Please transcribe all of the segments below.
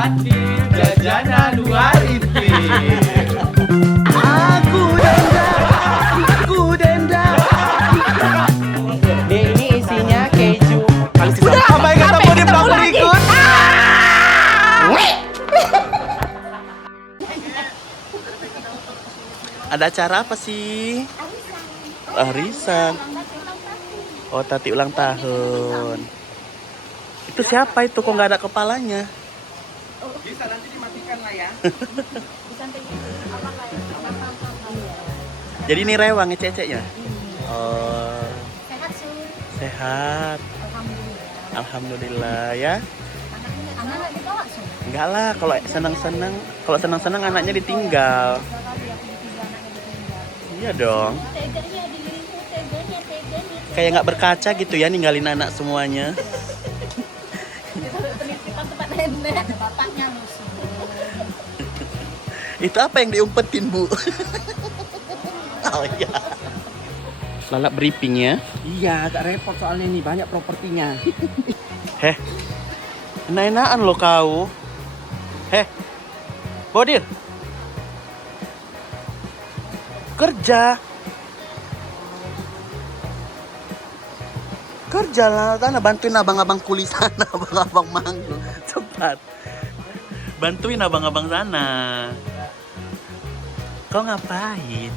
hadir jajanan Wariti. Aku denda. Ini isinya keju. Udah, sampai ketemu di vlog berikut. Ada acara apa sih? Arisan. Oh, Tati ulang tahun. Itu siapa itu? Kok nggak ada kepalanya? Bisa nanti dimatikan lah ya. Jadi ini rewang ceceknya? Oh, Sehat, Su. sehat. Alhamdulillah ya. Anak-anak dibawa, Su. Enggak lah, kalau senang-senang anaknya ditinggal. Sekali aku tiga anaknya ditinggal. Iya dong. Teganya dirimu, teganya. Kayak nggak berkaca gitu ya ninggalin anak semuanya. Penitipan tempat nenek. Bapaknya lu, Su. Itu apa yang diumpetin, Bu? Oh iya. Lalap briefing ya. Iya, agak repot soalnya ini banyak propertinya. Heh. Enak-enakan lo kau. Heh. Bodir. Kerja. Kerja lah, karena bantuin abang-abang kuli sana, abang-abang manggung. Cepat. Bantuin abang-abang sana. Kau ngapain?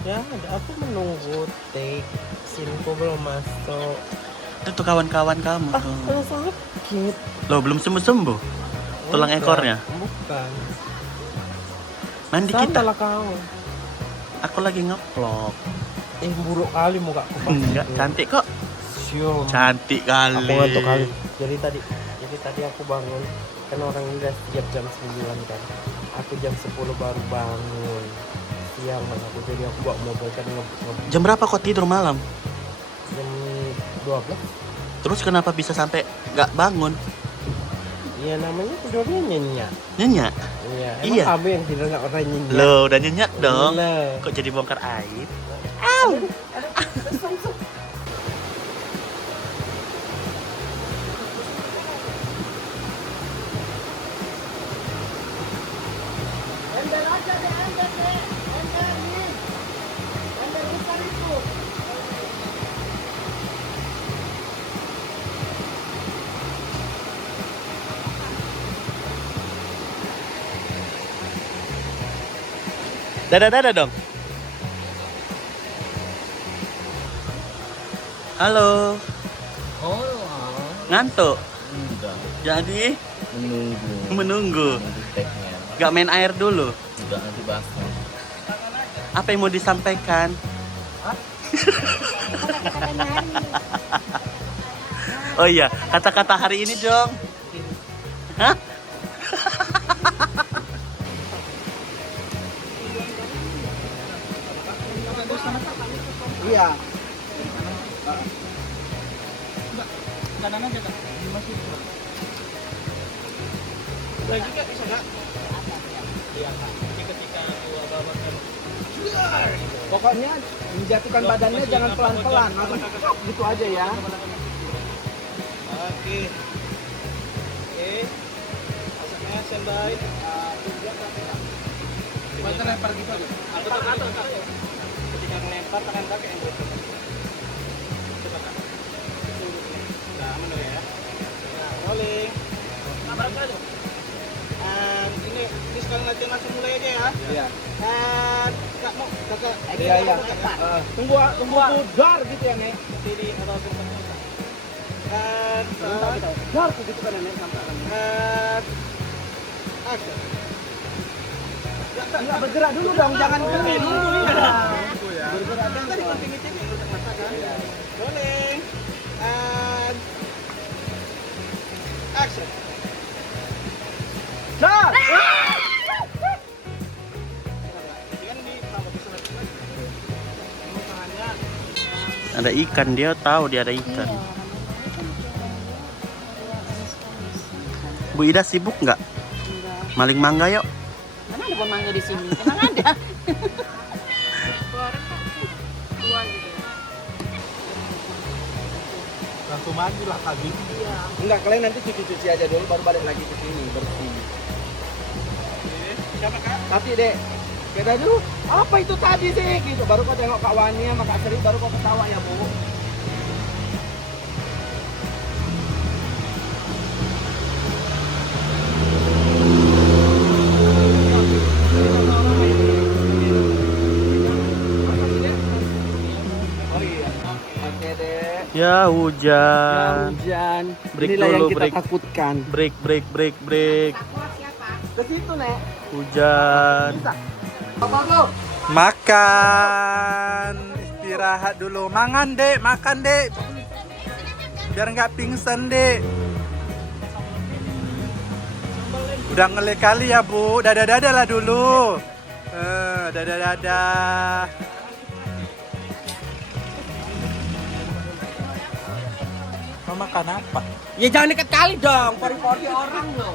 Ya, aku menunggu take. Sinku belum masuk. Itu tuh kawan-kawan kamu tuh. Kalau sakit. Loh, belum sembuh-sembuh? Tulang Enggak, ekornya? Bukan. Mandi kita. Santalah kau. Aku lagi nge-vlog. Buruk kali muka aku. Enggak, cantik kok. Sium. Cantik kali. Aku ngantuk kali. Jadi tadi aku bangun. Kan orang ini udah siap jam 9 kan. Aku jam 10 baru bangun. Siang man aku, jadi aku bawa mobil kan Jam berapa kok tidur malam? jam 12. Terus kenapa bisa sampai nggak bangun? Iya namanya tidurnya nyenyak. Nyenyak? Iya. Iya. Emang kamu yang tidur nggak pernah nyenyak. Loh, udah nyenyak dong. Lah. Kok jadi bongkar aib? Dadah-dadah dong. Halo. Oh, Ngantuk? enggak. Jadi Menunggu. menunggu. Tag-nya. Gak main air dulu. Enggak, nanti basah. Apa yang mau disampaikan? Oh iya, kata-kata hari ini dong. Hah? Iya. Pokoknya menjatuhkan badannya jangan pelan-pelan, langsung cok gitu aja ya. Oke. Oke. Masuknya standby. Kita lempar gitu aja. Atau. Ketika melempar tangan kaki yang betul. Coba Kak. Nah, aman dulu ya. Nah, rolling. Nah, aja. Ini sekarang latihan langsung mulai aja ya. Iya. Dan Kak mau Kakak. Iya. Tunggu dar gitu ya, Nek. Jadi atau dan Dar gitu kan, Nek, sampai. action. Enggak bergerak dulu dong, jangan dulu. Bergerak dulu. Tadi penting itu untuk masakan. Rolling and action. Dar. Ada ikan, dia tahu dia ada ikan. Bu Ida sibuk nggak? Maling mangga yuk. Mana ada pohon mangga di sini? Emang ada? Langsung maju lah tadi. Enggak, kalian nanti cuci-cuci aja dulu baru balik lagi ke sini bersih. Siapa kak? Tapi dek, beda dulu. Apa itu tadi sih? Gitu. Baru kau tengok Kak Wani sama Kak Sri, baru kau ketawa ya bu. Oh iya. Oke dek. Ya hujan. Hujan. Break Inilah yang dulu, kita break. takutkan. Break. Ke situ nek. Hujan. Apa tuh? Makan, istirahat dulu. Makan dek. Biar nggak pingsan dek. Udah ngelek kali ya bu. Dadah lah dulu. Dadah. Mau makan apa? Ya jangan dekat kali dong. Pori-pori orang loh.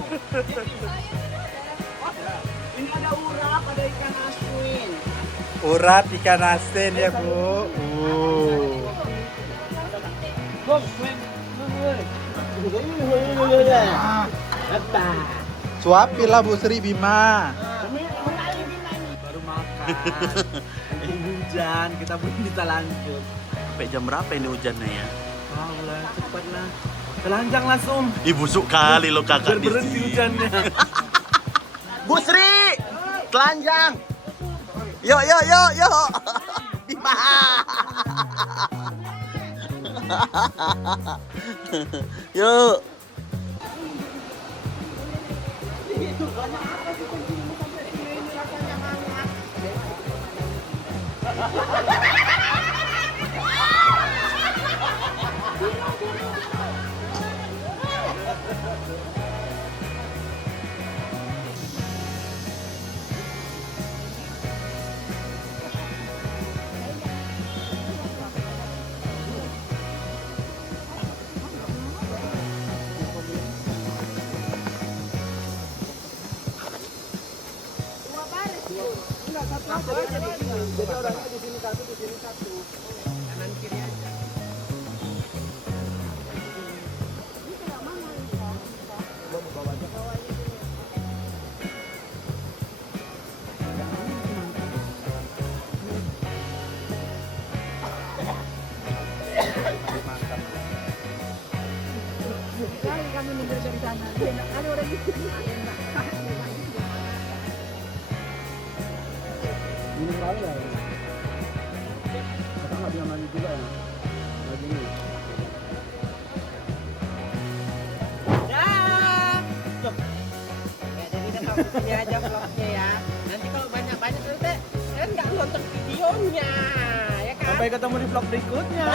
Ini ada urap, ada ikan asin. Urat ikan asin ya bu. Suapilah Bu Sri Bima. Baru makan. Hujan, kita belum bisa lanjut. Sampai jam berapa ini hujannya ya? Oh, lah, cepat lah. Telanjang langsung. Ih busuk kali lo kakak di Berhenti sini. hujannya. Bu Sri, telanjang. Yuk. Bima. Yuk. Jadi orangnya di sini satu, di sini satu. Kanan kiri aja. Kali kami mundur dari sana. Enak kali orang gitu. Minum kali ya. Kita nggak bisa mandi juga ya. Lagi nih. Ya. Ya jadi kita sini aja vlognya ya. Nanti kalau banyak-banyak nanti kan nggak nonton videonya, ya kan? Sampai ketemu di vlog berikutnya.